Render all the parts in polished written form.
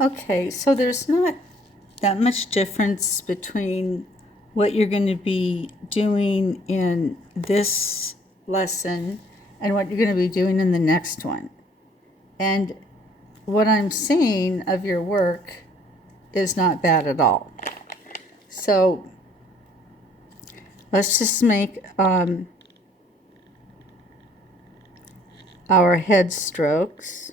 Okay, so there's not that much difference between what you're going to be doing in this lesson and what you're going to be doing in the next one. And what I'm seeing of your work is not bad at all. So let's just make our head strokes.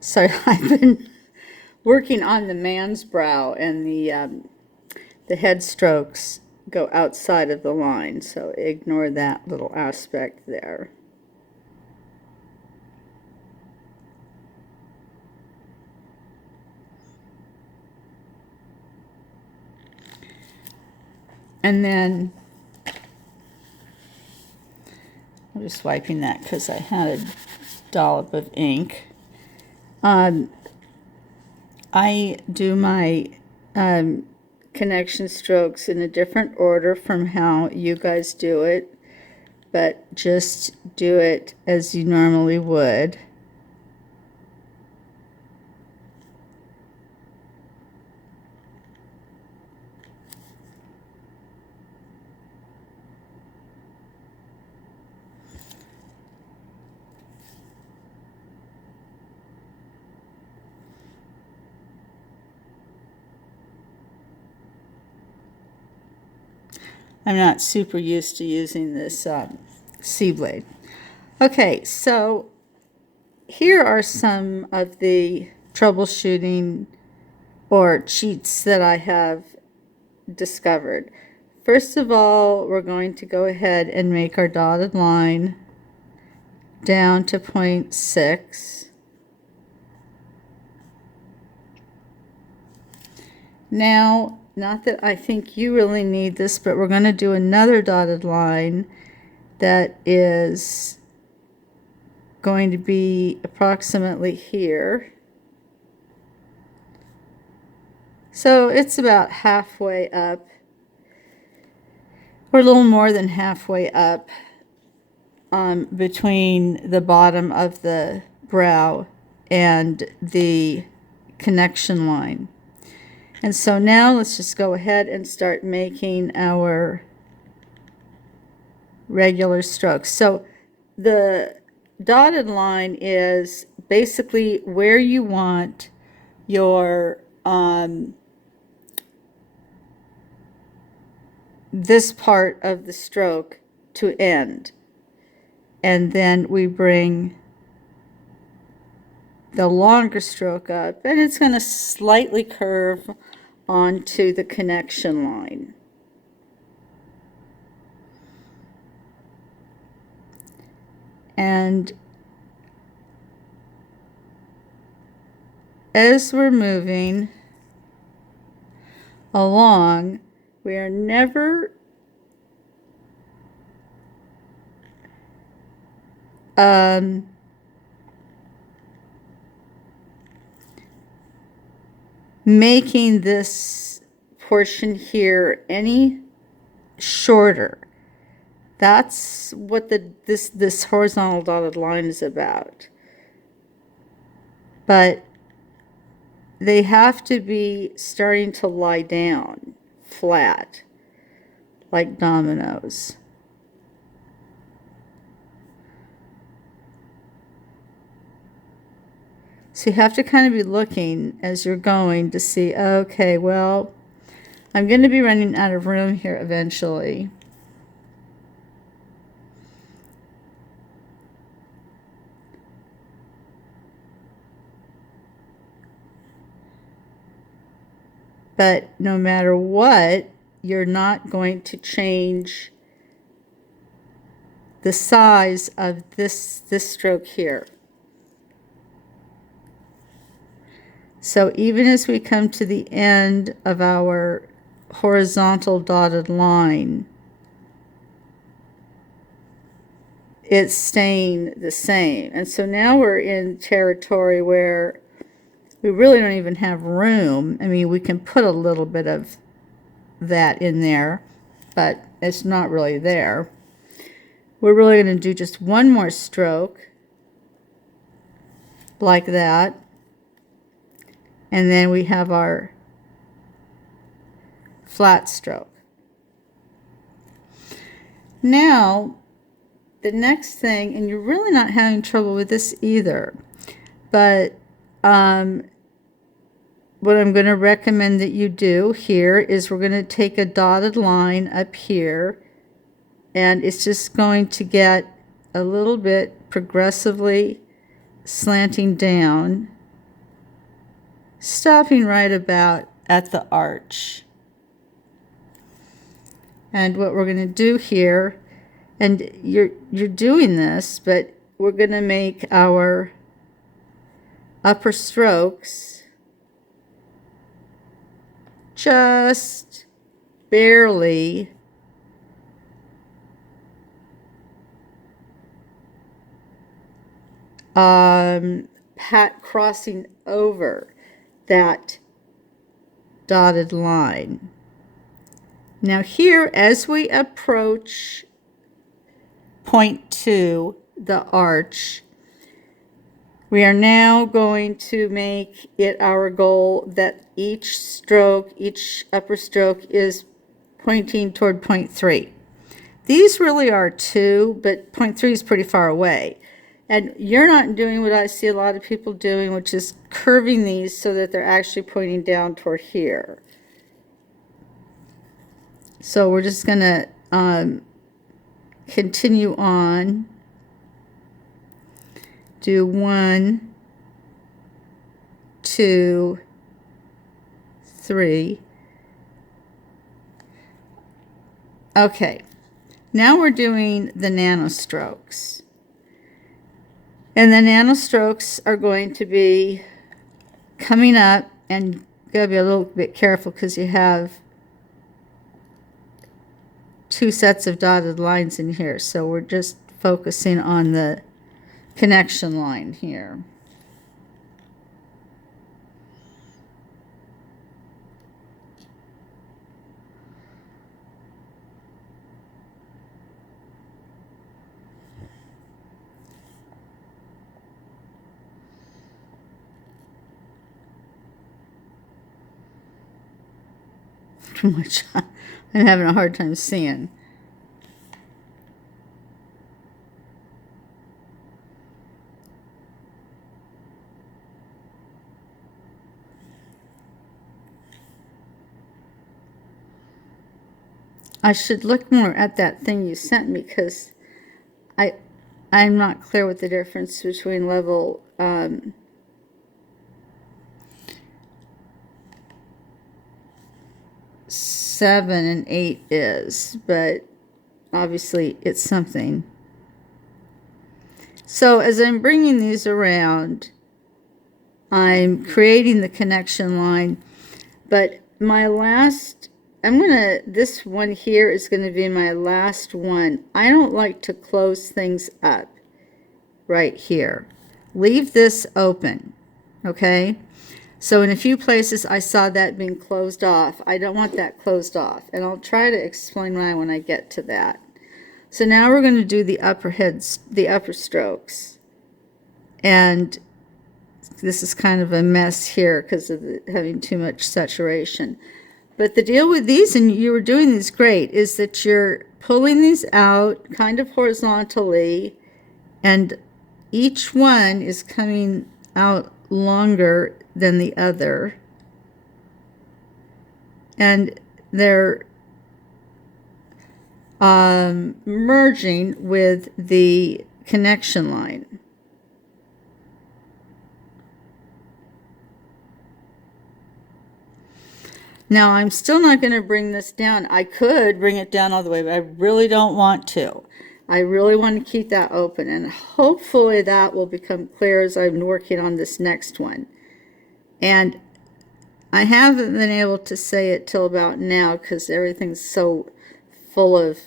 So I've been working on the man's brow, and the head strokes go outside of the line, so ignore that little aspect there. And then I'm just wiping that because I had a dollop of ink. I do my connection strokes in a different order from how you guys do it, but just do it as you normally would. I'm not super used to using this C blade. Okay, so here are some of the troubleshooting or cheats that I have discovered. First of all, we're going to go ahead and make our dotted line down to 0.6. Now, not that I think you really need this, but we're going to do another dotted line that is going to be approximately here. So it's about halfway up, or a little more than halfway up, between the bottom of the brow and the connection line. And so now let's just go ahead and start making our regular strokes. So the dotted line is basically where you want your this part of the stroke to end. And then we bring the longer stroke up, and it's going to slightly curve onto the connection line. And as we're moving along, we are never making this portion here any shorter. That's what this horizontal dotted line is about. But they have to be starting to lie down flat, like dominoes. So you have to kind of be looking as you're going to see, okay, well, I'm going to be running out of room here eventually. But no matter what, you're not going to change the size of this stroke here. So even as we come to the end of our horizontal dotted line, it's staying the same. And so now we're in territory where we really don't even have room. I mean, we can put a little bit of that in there, but it's not really there. we're really going to do just one more stroke like that. And then we have our flat stroke. Now, the next thing, and you're really not having trouble with this either, but what I'm going to recommend that you do here is we're going to take a dotted line up here, and it's just going to get a little bit progressively slanting down, stopping right about at the arch. And what we're going to do here, and you're doing this, but we're going to make our upper strokes just barely crossing over that dotted line. Now here, as we approach point 2, the arch, we are now going to make it our goal that each stroke, each upper stroke, is pointing toward point 3. These really are 2, but point 3 is pretty far away. And you're not doing what I see a lot of people doing, which is curving these so that they're actually pointing down toward here. So we're just going to continue on. Do 1, 2, 3. Okay, now we're doing the nanostrokes. And the nanostrokes are going to be coming up, and you gotta be a little bit careful because you have 2 sets of dotted lines in here. So we're just focusing on the connection line here. Which I'm having a hard time seeing. I should look more at that thing you sent me because I'm not clear what the difference between level 7 and 8 is, but obviously it's something. So as I'm bringing these around, I'm creating the connection line, but my last, this one here is going to be my last one. I don't like to close things up right here. Leave this open, okay? So in a few places I saw that being closed off. I don't want that closed off, and I'll try to explain why when I get to that. So now we're going to do the upper strokes. And this is kind of a mess here because of having too much saturation. But the deal with these, and you were doing these great, is that you're pulling these out kind of horizontally, and each one is coming out longer than the other, and they're merging with the connection line. Now I'm still not going to bring this down. I could bring it down all the way, but I really don't want to. I really want to keep that open, and hopefully that will become clear as I'm working on this next one. And I haven't been able to say it till about now because everything's so full of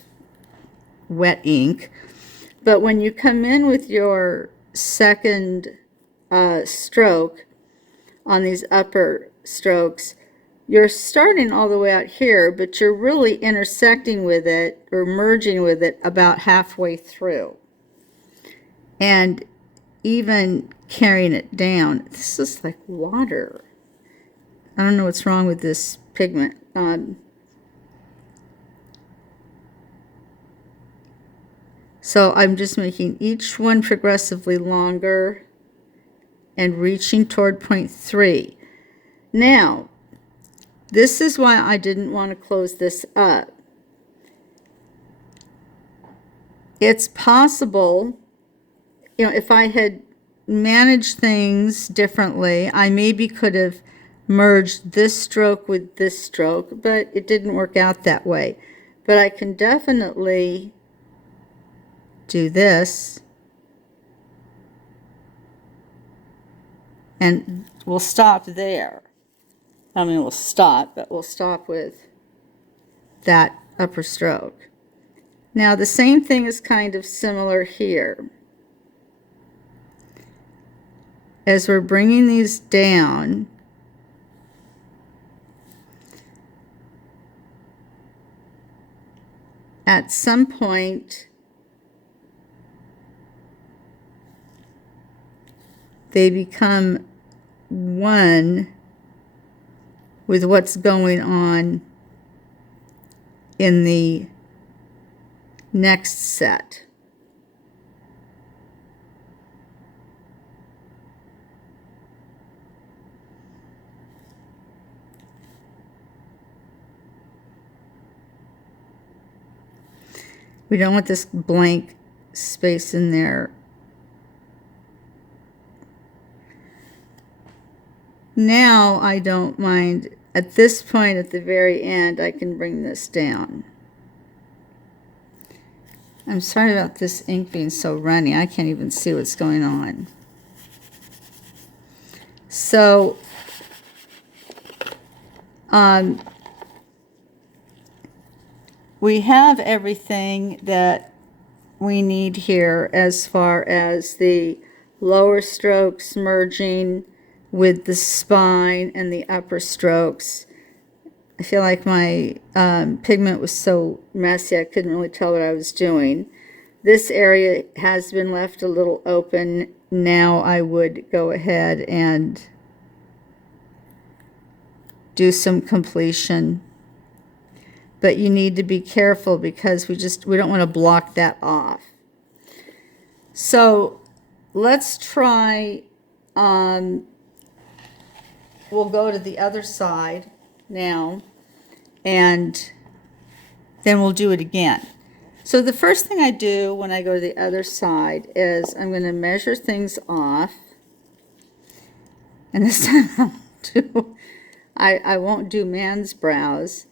wet ink. But when you come in with your second stroke on these upper strokes, you're starting all the way out here, but you're really intersecting with it or merging with it about halfway through. And even carrying it down, this is like water. I don't know what's wrong with this pigment. So I'm just making each one progressively longer and reaching toward point 3. Now, this is why I didn't want to close this up. It's possible, if I had managed things differently, I maybe could have merged this stroke with this stroke, but it didn't work out that way. But I can definitely do this, and we'll stop there. I mean, we'll stop, but we'll stop with that upper stroke. Now, the same thing is kind of similar here. As we're bringing these down, at some point, they become one with what's going on in the next set. We don't want this blank space in there. Now I don't mind. At this point, at the very end, I can bring this down. I'm sorry about this ink being so runny. I can't even see what's going on. So, we have everything that we need here as far as the lower strokes merging with the spine and the upper strokes. I feel like my pigment was so messy I couldn't really tell what I was doing. This area has been left a little open. Now I would go ahead and do some completion. But you need to be careful because we don't want to block that off. So let's try, we'll go to the other side now, and then we'll do it again. So the first thing I do when I go to the other side is I'm going to measure things off, and this time I won't do man's brows,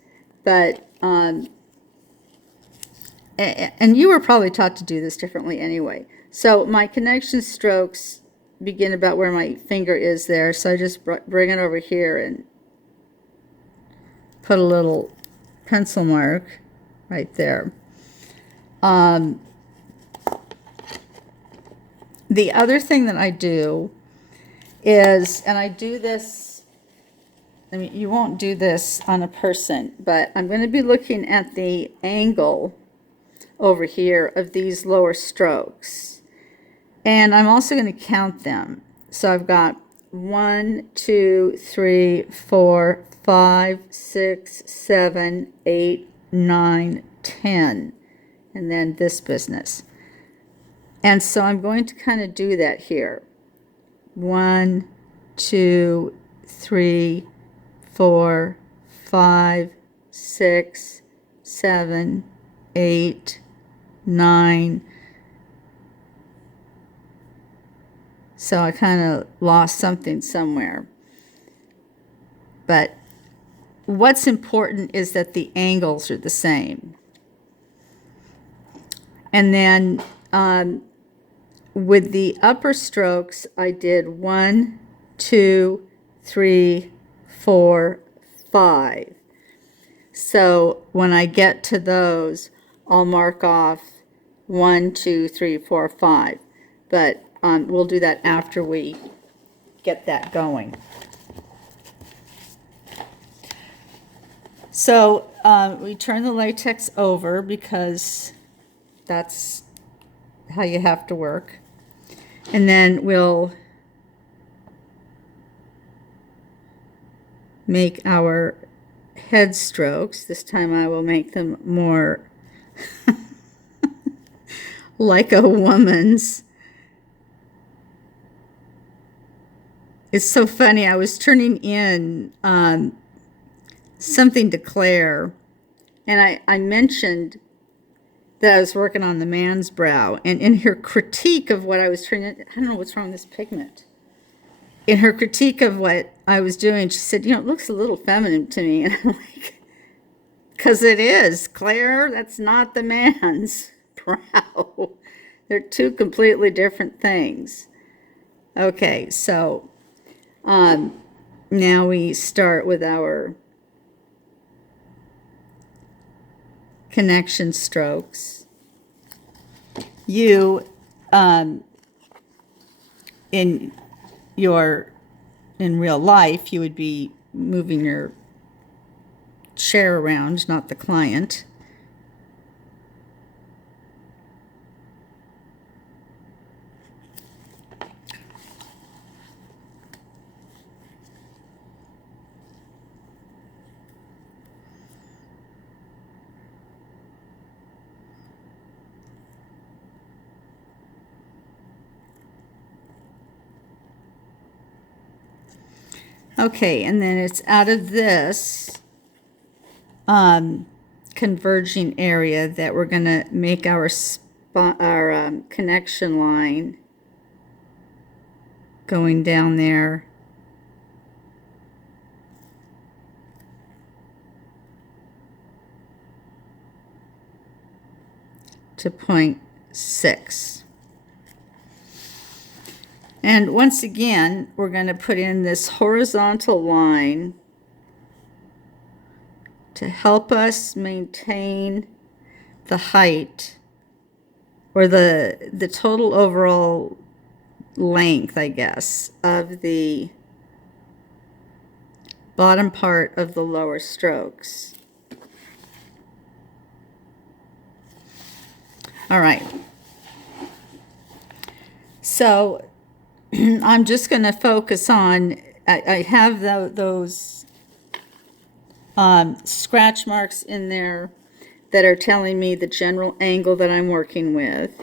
but and you were probably taught to do this differently anyway. So my connection strokes begin about where my finger is there, so I just bring it over here and put a little pencil mark right there. The other thing that I do is, and I do this, I mean, you won't do this on a person, but I'm going to be looking at the angle over here of these lower strokes. And I'm also going to count them. So I've got 1, 2, 3, 4, 5, 6, 7, 8, 9, 10. And then this business. And so I'm going to kind of do that here. 1, 2, 3, 4, 5, 6, 7, 8, 9. So I kind of lost something somewhere. But what's important is that the angles are the same. And then with the upper strokes, I did 1, 2, 3, 4, 5. So when I get to those, I'll mark off 1, 2, 3, 4, 5. But we'll do that after we get that going. So we turn the latex over because that's how you have to work. And then we'll make our head strokes. This time I will make them more like a woman's. It's so funny. I was turning in something to Claire, and I mentioned that I was working on the man's brow. And in her critique of what I was trying to, I don't know what's wrong with this pigment. In her critique of what I was doing, she said, it looks a little feminine to me. And I'm like, because it is, Claire, that's not the man's brow. They're two completely different things. Okay, so now we start with our connection strokes. You, in real life, you would be moving your chair around, not the client. Okay, and then it's out of this converging area that we're going to make our connection line going down there. To 0.6. And once again, we're going to put in this horizontal line to help us maintain the height, or the total overall length, I guess, of the bottom part of the lower strokes. All right. So I'm just going to focus on, I have those scratch marks in there that are telling me the general angle that I'm working with.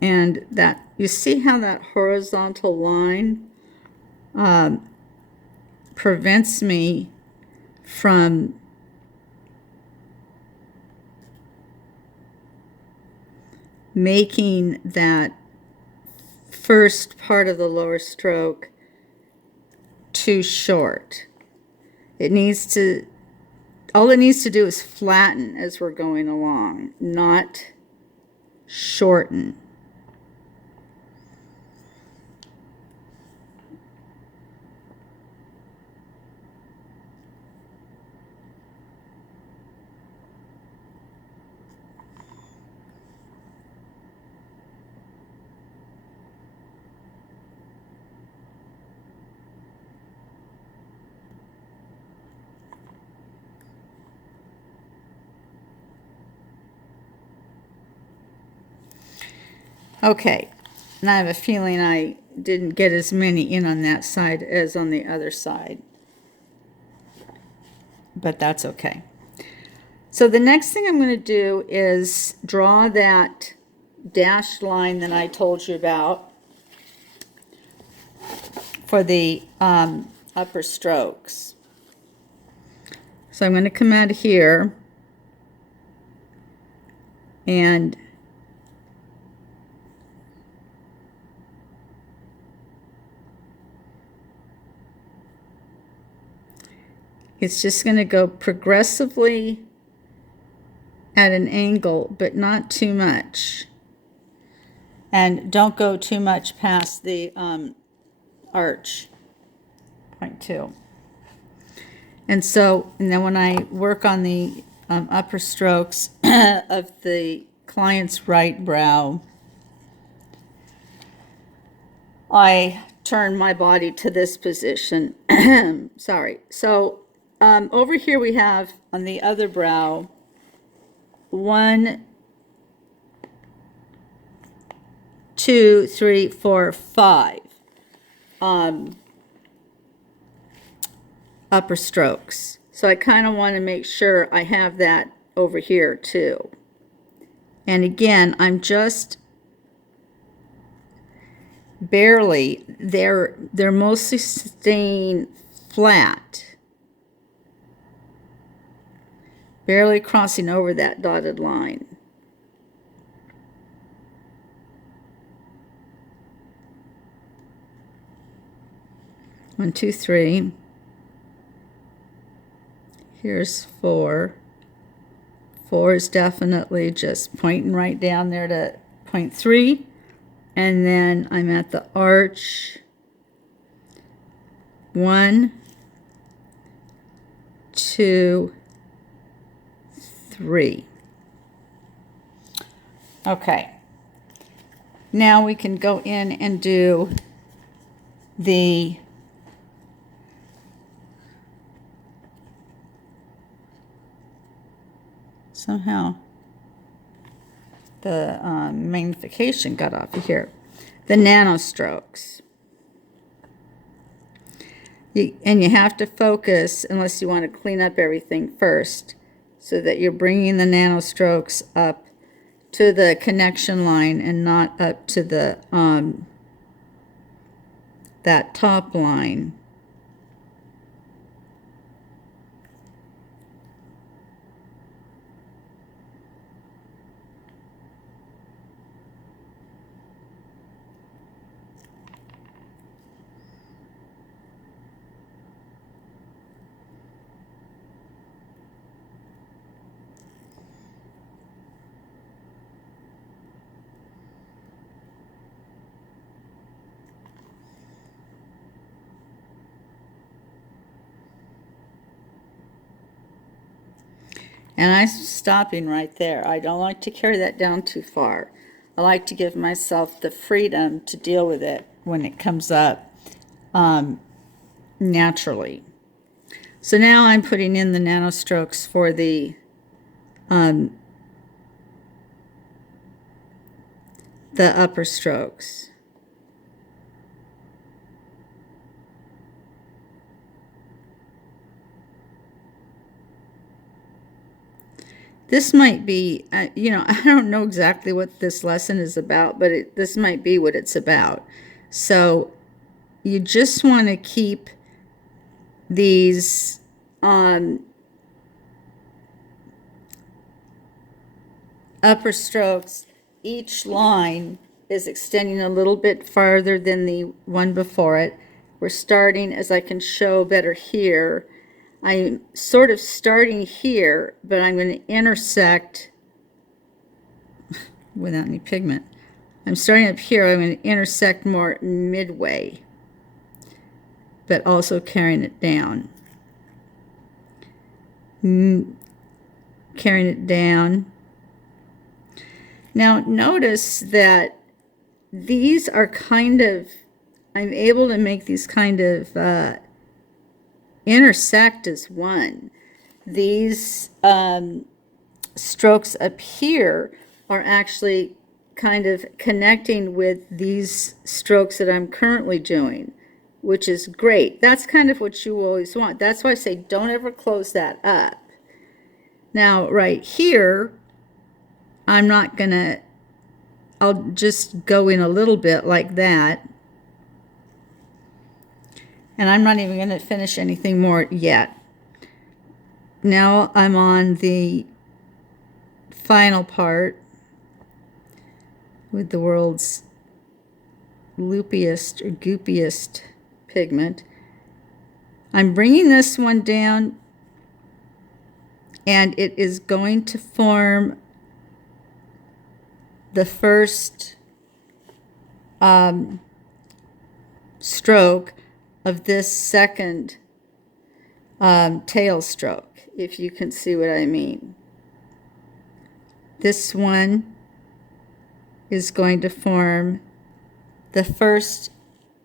And that, you see how that horizontal line prevents me from making that first part of the lower stroke too short. It needs to, all it needs to do is flatten as we're going along, not shorten. Okay, and I have a feeling I didn't get as many in on that side as on the other side, but that's okay. So the next thing I'm going to do is draw that dashed line that I told you about for the upper strokes. So I'm going to come out of here and it's just going to go progressively at an angle, but not too much. And don't go too much past the arch, 0.2. And then when I work on the upper strokes of the client's right brow, I turn my body to this position. Sorry. So over here we have on the other brow 1, 2, 3, 4, 5 upper strokes. So I kind of want to make sure I have that over here too. And again, I'm just barely, they're mostly staying flat, barely crossing over that dotted line. One, two, three. Here's 4. 4 is definitely just pointing right down there to 0.3. And then I'm at the arch. 1, 2, 3. Okay. Now we can go in and do the somehow the magnification got off of here. The nano strokes. And you have to focus, unless you want to clean up everything first, so that you're bringing the nano strokes up to the connection line and not up to the that top line. And I'm stopping right there. I don't like to carry that down too far. I like to give myself the freedom to deal with it when it comes up naturally. So now I'm putting in the nano strokes for the upper strokes. This might be, I don't know exactly what this lesson is about, but this might be what it's about. So you just want to keep these upper strokes. Each line is extending a little bit farther than the one before it. We're starting, as I can show better here, I'm sort of starting here, but I'm going to intersect without any pigment. I'm starting up here. I'm going to intersect more midway, but also carrying it down. Carrying it down. Now notice that these are kind of, I'm able to make these kind of intersect as one. These strokes up here are actually kind of connecting with these strokes that I'm currently doing, which is great. That's kind of what you always want. That's why I say don't ever close that up. Now right here, I'm not gonna, I'll just go in a little bit like that. And I'm not even going to finish anything more yet. Now I'm on the final part with the world's loopiest or goopiest pigment. I'm bringing this one down and it is going to form the first stroke of this second tail stroke, if you can see what I mean. This one is going to form the first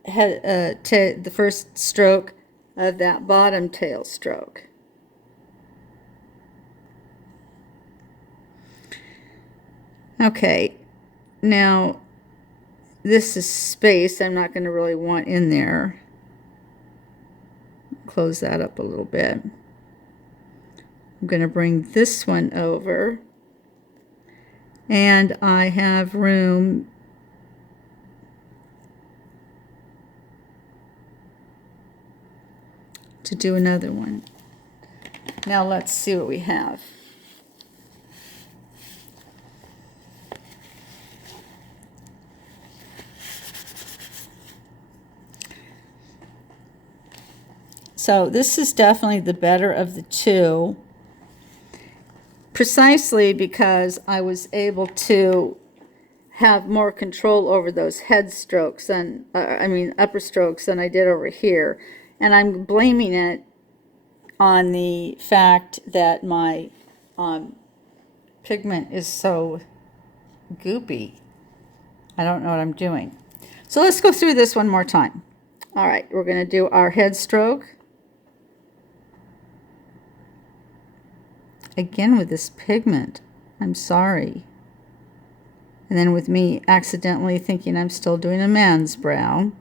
the first stroke of that bottom tail stroke. Okay, now this is space I'm not going to really want in there. Close that up a little bit. I'm going to bring this one over, and I have room to do another one. Now let's see what we have. So this is definitely the better of the two, precisely because I was able to have more control over those head strokes and upper strokes than I did over here. And I'm blaming it on the fact that my pigment is so goopy. I don't know what I'm doing. So let's go through this one more time. All right, we're going to do our head stroke. Again with this pigment, I'm sorry. And then with me accidentally thinking I'm still doing a man's brow.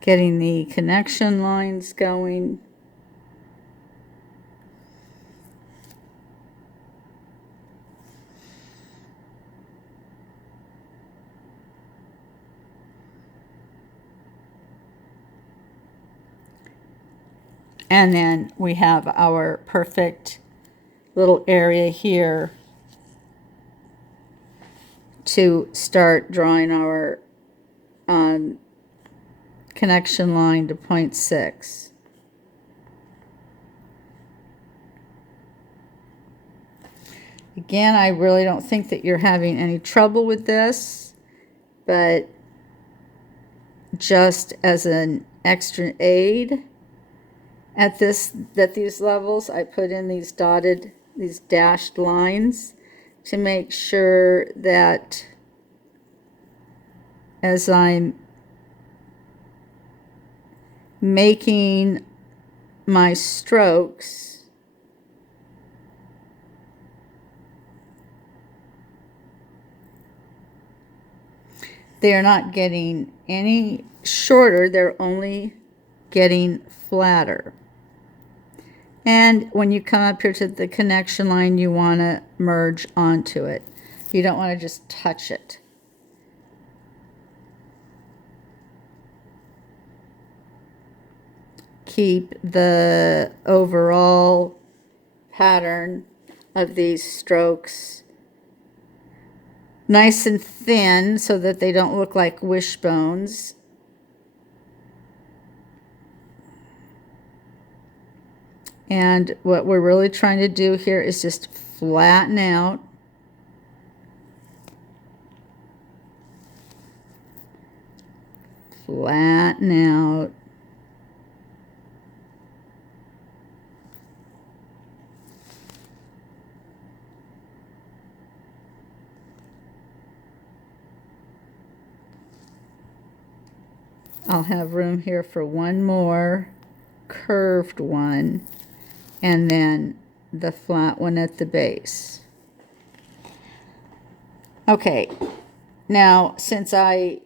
Getting the connection lines going. And then we have our perfect little area here to start drawing our connection line to 0.6. Again, I really don't think that you're having any trouble with this, but just as an extra aid at these levels, I put in these dashed lines to make sure that as I'm making my strokes, they are not getting any shorter, they're only getting flatter. And when you come up here to the connection line, you want to merge onto it. You don't want to just touch it. Keep the overall pattern of these strokes nice and thin so that they don't look like wishbones. And what we're really trying to do here is just flatten out. Flatten out. I'll have room here for one more curved one, and then the flat one at the base. Okay, now since I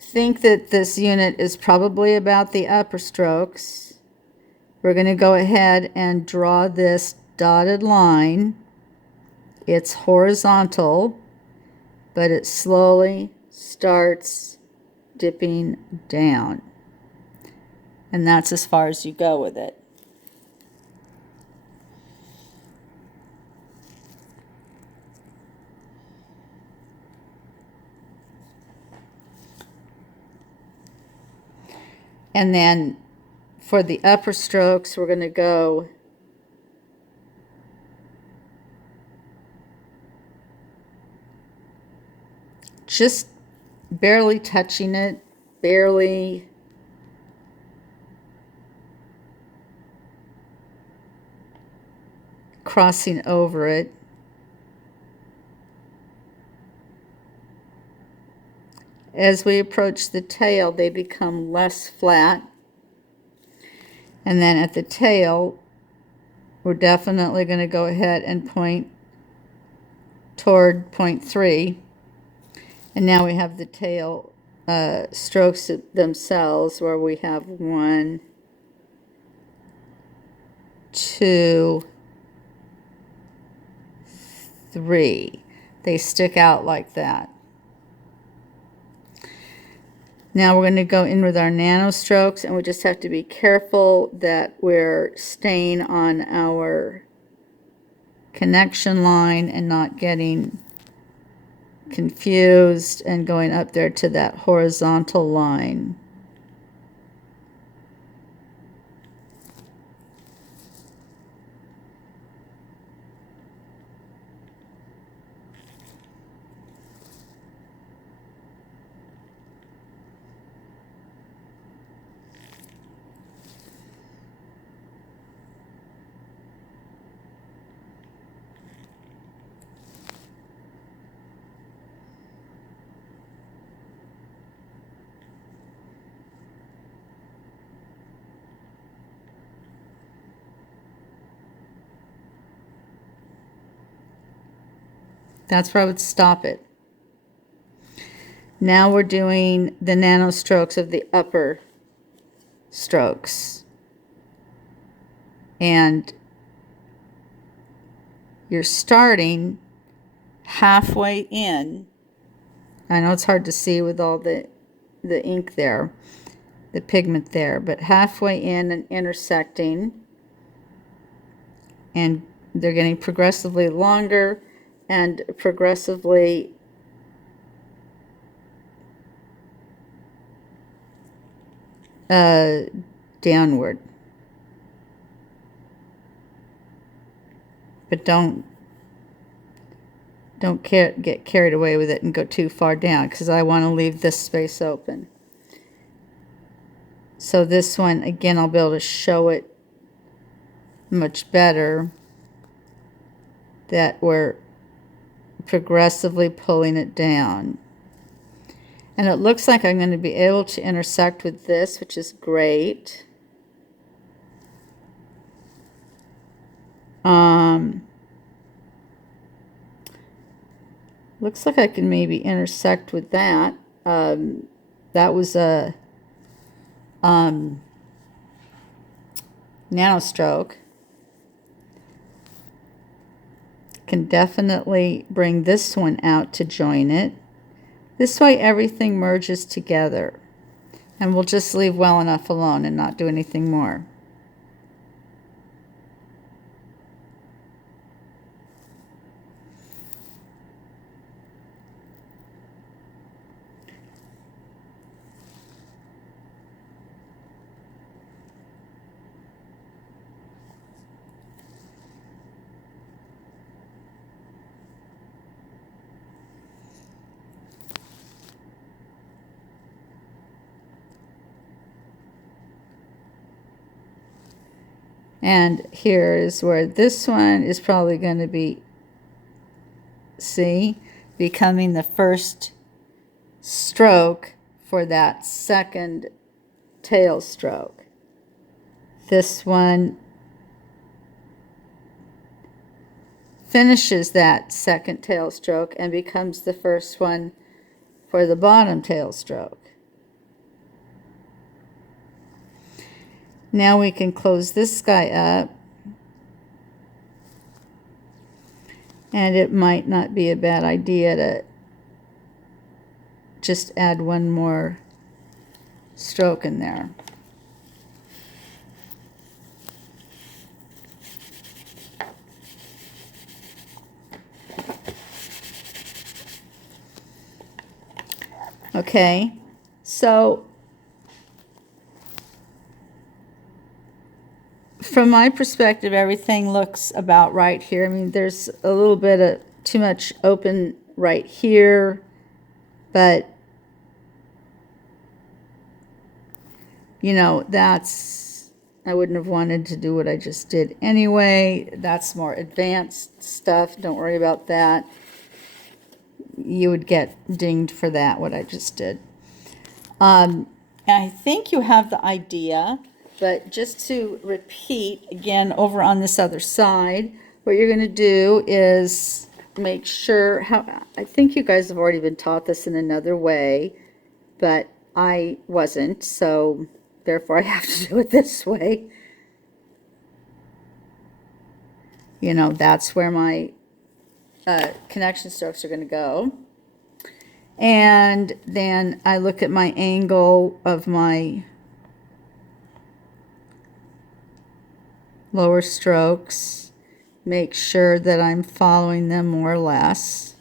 think that this unit is probably about the upper strokes, we're going to go ahead and draw this dotted line. It's horizontal, but it slowly starts dipping down. And that's as far as you go with it. And then for the upper strokes, we're going to go just barely touching it, barely crossing over it. As we approach the tail, they become less flat. And then at the tail, we're definitely going to go ahead and point toward point 3. And now we have the tail strokes themselves, where we have 1, 2, 3. They stick out like that. Now we're going to go in with our nano strokes, and we just have to be careful that we're staying on our connection line and not getting confused and going up there to that horizontal line. That's where I would stop it. Now we're doing the nano strokes of the upper strokes. And you're starting halfway in. I know it's hard to see with all the ink there, the pigment there, but halfway in and intersecting. And they're getting progressively longer and progressively downward. But don't get carried away with it and go too far down, because I want to leave this space open. So this one, again, I'll be able to show it much better, that we're progressively pulling it down. And it looks like I'm going to be able to intersect with this, which is great. Looks like I can maybe intersect with that. That was a nano stroke. Can definitely bring this one out to join it. This way everything merges together, and we'll just leave well enough alone and not do anything more. And here is where this one is probably going to be, see, becoming the first stroke for that second tail stroke. This one finishes that second tail stroke and becomes the first one for the bottom tail stroke. Now we can close this guy up. And it might not be a bad idea to just add one more stroke in there. Okay, so from my perspective, everything looks about right here. I mean, there's a little bit of too much open right here, but you know, I wouldn't have wanted to do what I just did anyway. That's more advanced stuff. Don't worry about that. You would get dinged for that, what I just did. I think you have the idea, but just to repeat again over on this other side, what you're going to do is make sure, I think you guys have already been taught this in another way, but I wasn't, so therefore I have to do it this way. You know, that's where my connection strokes are going to go. And then I look at my angle of my lower strokes, make sure that I'm following them more or less.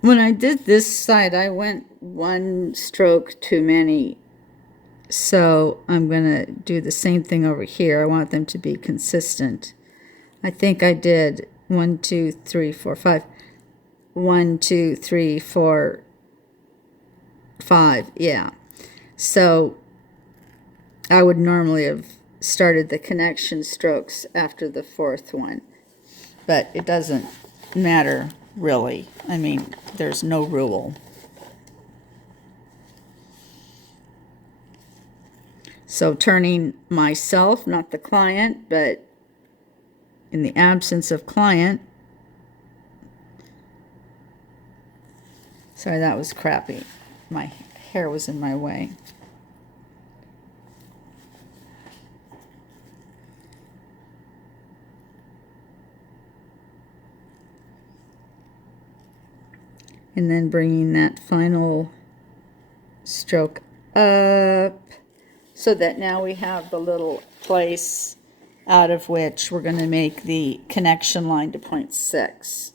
When I did this side, I went one stroke too many, so I'm going to do the same thing over here. I want them to be consistent. I think I did 1, 2, 3, 4, 5. 1, 2, 3, 4, 5. Yeah. So I would normally have started the connection strokes after the fourth one, but it doesn't matter really. I mean, there's no rule. So turning myself, not the client, but in the absence of client. Sorry, that was crappy. My hair was in my way. And then bringing that final stroke up so that now we have the little place out of which we're going to make the connection line to 0.6.